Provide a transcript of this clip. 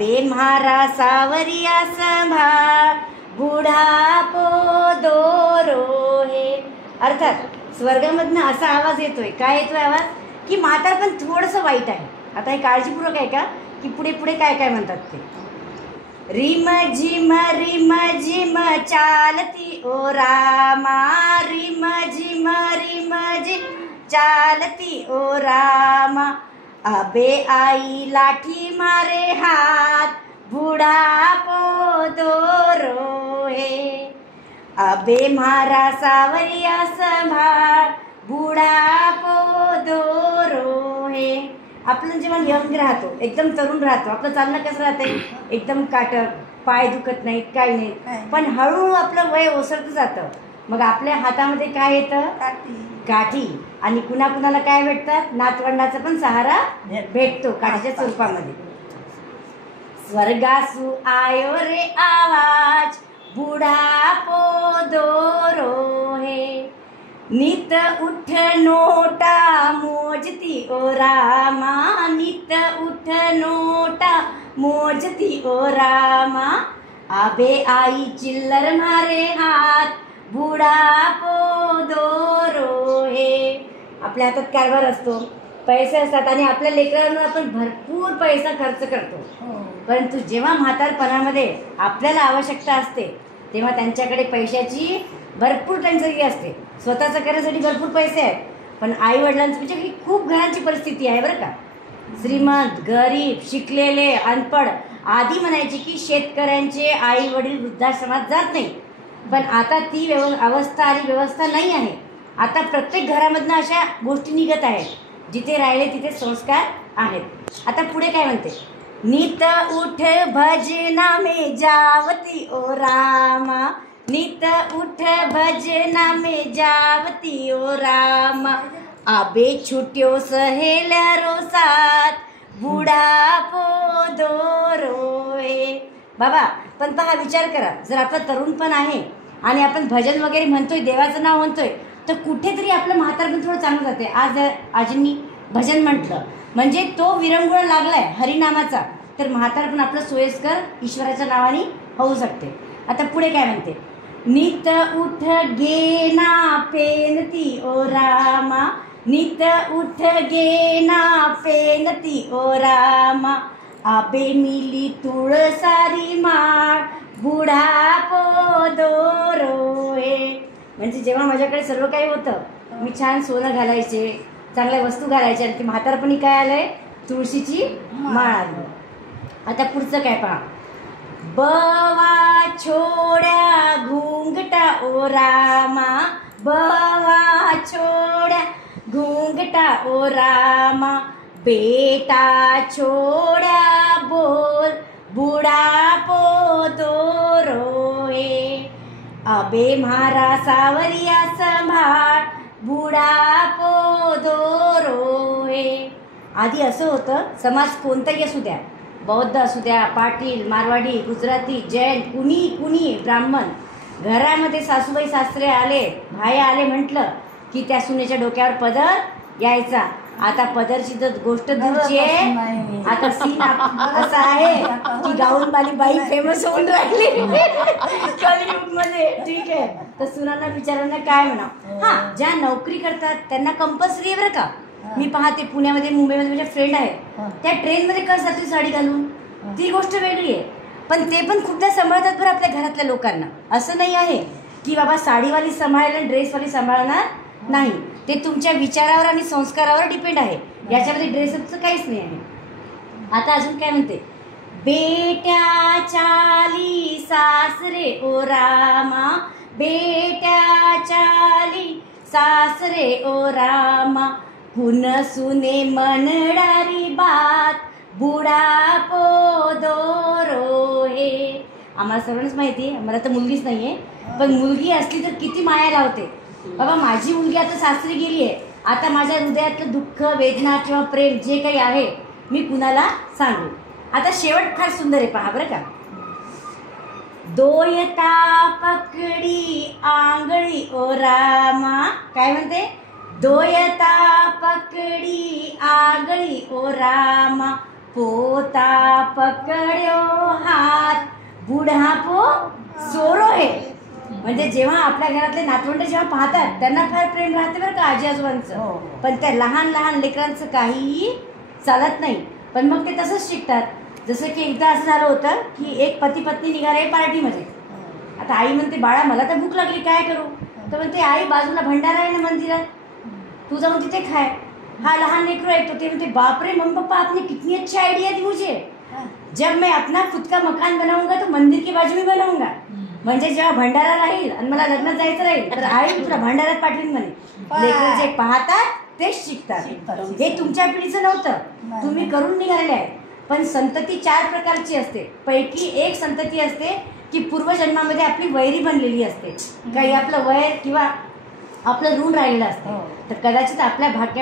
आबे म्हारा सावरिया संभाळ बुढापो दोरो हे. अर्थात स्वर्गामधनं असा आवाज येतोय. काय येतोय आवाज? की म्हातारपण थोडंसं वाईट आहे. आता हे काळजीपूर्वक आहे का, की पुढे पुढे काय काय म्हणतात ते. रिम झिम चालती ओ रामा, रिम झिम चालती ओ रामा. अबे आई लाठी मारे हात बुढापो दोरो हे. अबे म्हारा सावरिया संभाळ बुढापो दोरो हे. आपण जेव्हा यंग राहतो, एकदम तरुण राहतो, आपलं चालणं कसं राहते, एकदम काटक, पाय दुखत नाहीत, काही नाही. पण हळूहळू आपलं वय ओसरत जातं. मग आपल्या हातामध्ये काय येतं? काठी. आणि कुणा कुणाला काय भेटतात? नातवंडाचा पण सहारा भेटतो काठीच्या स्वरूपामध्ये. स्वर्गासू आयो रे आवाज बुढापो दोरो हे. नित उठ नोटा मोजती ओ रामा, नित उठ नोटा मोजती ओ रामा. आबे आई चिल्लर मारे हात बुढापो दोरो हे. आपल्या हातात कारभार असतो, पैसे असतात आणि आपल्या लेकरांवर आपण भरपूर पैसा खर्च करतो. परंतु जेव्हा म्हातारपणामध्ये आपल्याला आवश्यकता असते तेव्हा त्यांच्याकडे पैशाची भरपूर टंचाई असते. स्वतःचं करण्यासाठी भरपूर पैसे आहेत, पण आई वडिलांचं म्हणजे खूप घरांची परिस्थिती आहे बरं का. श्रीमंत, गरीब, शिकलेले, अनपढ. आधी म्हणायचे की शेतकऱ्यांचे आई वडील वृद्धाश्रमात जात नाही, पण आता ती अवस्था आणि व्यवस्था नाही आहे. आता प्रत्येक घरामधनं अशा गोष्टी निघत आहेत, जिथे राहिले तिथे संस्कार आहेत. आता पुढे काय म्हणते? नित उठ भजना में जावती ओ रामा, नित उठ भजना में जावती ओ रामा. आबे छुट्यो सहेल्या रोसात बुढापो दोरो हे. बाबा पण पहा, विचार करा, जर आपलं तरुणपण आहे आणि आपण भजन वगैरे म्हणतोय, देवाचं नाव म्हणतोय, तर कुठेतरी आपलं म्हातारपण थोडं चांगलं जाते. आज आजींनी भजन म्हटलं म्हणजे तो विरंगुळा लागलाय हरिनामाचा, तर म्हातारपण आपलं सोयीस्कर ईश्वराच्या नावाने होऊ शकते. आता पुढे काय म्हणते? नित उठ गेना पेनती ओ रामा, नित उठ गेना पेनती ओ रामा. आबे मिली तुळसारी माळ बुढापो दोरो हे. म्हणजे जेव्हा माझ्याकडे सर्व काही होतं, मी छान सोनं घालायचे, चांगल्या वस्तू घालायच्या, आणि ती म्हातारपणी काय आलंय? तुळशीची माळ आली. आता पुढचं काय पहा? बवा छोड्या घुंगटा ओ रामा, बवा छोड्या घुंगटा ओ रामा. बेटा छोड्या बोल बुढापो दोरो हे. अबे म्हारा सावरिया संभाळ बुढापो दोरो हे. आधी असं होतं, समाज कोणताही असू द्या, बौद्ध असू द्या, पाटील, मारवाडी, गुजराती, जैन, कुणी ब्राह्मण, घरामध्ये सासूबाई सासरे आले, भाया आले म्हटलं की त्या सुनेच्या डोक्यावर पदर यायचा. आता पदरची तर गोष्ट दूरची आहे. आता सीन असा आहे की गाऊनवाली बाई फेमस होऊन राहिली कलियुग मध्ये. ठीक आहे, तर सुनांना बिचारांना काय म्हणा. हा, ज्या नोकरी करतात त्यांना कंपल्सरी आहे बरं का. मी पाहते पुण्यामध्ये, मुंबईमध्ये माझ्या फ्रेंड आहेत, त्या ट्रेनमध्ये कसं जाते साडी घालून, ती गोष्ट वेगळी आहे. पण ते पण खूपदा सांभाळतात बरं आपल्या घरातल्या लोकांना. असं नाही आहे की बाबा साडीवाली सांभाळेल आणि ड्रेसवाली सांभाळणार नाही. ते तुमच्या विचारावर आणि संस्कारावर डिपेंड आहे. याच्यामध्ये ड्रेसचं काहीच नाही आहे. आता अजून काय म्हणते? बेट्या चाली सासरे ओ रामा, बेट्या चाली सासरे ओ रामा. कुन सुने म्हणणारी बात बुढापो दोरो हे. आम्हाला सर्वांनाच माहिती आहे, मला तर मुलगीच नाही आहे, पण मुलगी असली तर किती माया लावते. बाबा माझी मुलगी आता सासरी गेली आहे, आता माझ्या हृदयातलं दुःख, वेदना किंवा प्रेम जे काही आहे मी कुणाला सांगू. आता शेवट फार सुंदर आहे, पहा बरं का. दोयता पकडी आंगळी ओ रामा. काय म्हणते? दोयता पकडी आंगळी ओ रामा. पोता पकड्यो हात बुढापो सोरो हे. म्हणजे जेव्हा आपल्या घरातले नातवंड जेव्हा पाहतात त्यांना फार प्रेम राहते बरं का आजी आजोबांचं, पण त्या लहान लहान लेकरांचं काहीही चालत नाही. पण मग ते तसंच शिकतात. जसं की एकदा असं झालं होतं की एक पती पत्नी निघाले पार्टीमध्ये. आता आई म्हणते बाळा मला तर भूक लागली काय करू, तर म्हणते आई बाजूला भंडारा आहे ना मंदिरात, तू जाऊन तिथे खाय. हा लहान लेकरू ऐकतो ते म्हणते बापरे मम्मी पापा आपने कितनी अच्छी आइडिया दी मुझे, जब मैं अपना खुद का मकान बनाऊंगा तो मंदिर के बाजू में बनाऊंगा. म्हणजे जेव्हा भंडारा राहील आणि मला लग्नात जायचं राहील तर आई तुला भंडाऱ्यात पाठवीन म्हणे. लेकरं जे पाहतात तेच शिकतात. हे तुमच्या पिढीचं नव्हतं, तुम्ही करून निघालेले आहे. पण संतती 4 प्रकारची असते. पैकी एक संतती असते की पूर्वजन्मामध्ये आपली वैरी बनलेली असते, काही आपलं वैर किंवा आपलं ऋण राहिलेलं असतं. तर कदाचित आपल्या भाग्या